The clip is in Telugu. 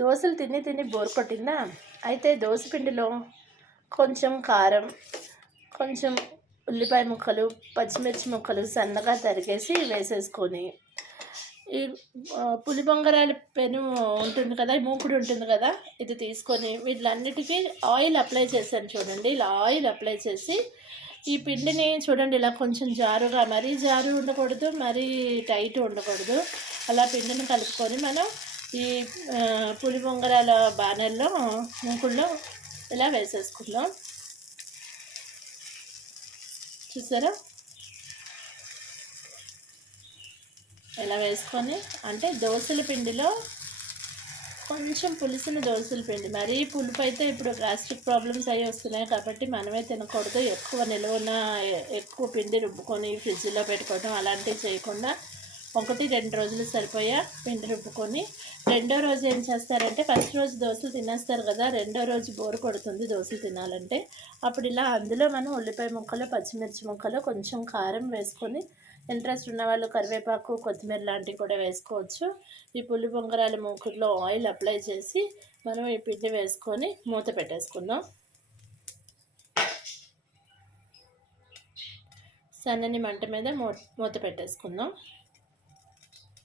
దోశలు తిని తిని బోర్ కొట్టిందా? అయితే దోశ పిండిలో కొంచెం కారం, కొంచెం ఉల్లిపాయ ముక్కలు, పచ్చిమిర్చి ముక్కలు సన్నగా తరిగేసి వేసేసుకొని, ఈ పులి బొంగరాల పెను ఉంటుంది కదా, ఈ మూకుడు ఉంటుంది కదా, ఇది తీసుకొని వీటిలన్నిటికీ ఆయిల్ అప్లై చేశాను చూడండి. ఇలా ఆయిల్ అప్లై చేసి ఈ పిండిని చూడండి, ఇలా కొంచెం జారుగా, మరీ జారు ఉండకూడదు, మరీ టైట్ ఉండకూడదు. అలా పిండిని కలుపుకొని మనం ఈ పులి బొంగరాల బాణల్లో మూకుల్లో ఇలా వేసేసుకుందాం. చూసారా? ఇలా వేసుకొని, అంటే దోశల పిండిలో కొంచెం పులిసిన దోశల పిండి, మరీ పులుపు అయితే ఇప్పుడు గ్యాస్ట్రిక్ ప్రాబ్లమ్స్ అవి వస్తున్నాయి కాబట్టి మనమే తినకూడదు. ఎక్కువ నిలువన ఎక్కువ పిండి రుబ్బుకొని ఫ్రిడ్జ్లో పెట్టుకోవడం అలాంటివి చేయకుండా 1-2 రోజులు సరిపోయా పిండి రుబ్బుకొని, రెండో రోజు ఏం చేస్తారంటే, ఫస్ట్ రోజు దోశలు తినేస్తారు కదా, రెండో రోజు బోరు కొడుతుంది దోశలు తినాలంటే, అప్పుడు ఇలా అందులో మనం ఉల్లిపాయ ముక్కలు, పచ్చిమిర్చి ముక్కలు, కొంచెం కారం వేసుకొని, ఇంట్రెస్ట్ ఉన్న వాళ్ళు కరివేపాకు, కొత్తిమీర లాంటివి కూడా వేసుకోవచ్చు. ఈ పులి బొంగరాల మూకుడులో ఆయిల్ అప్లై చేసి మనం ఈ పిండి వేసుకొని మూత పెట్టేసుకుందాం. సన్నని మంట మీద మూత పెట్టేసుకుందాం.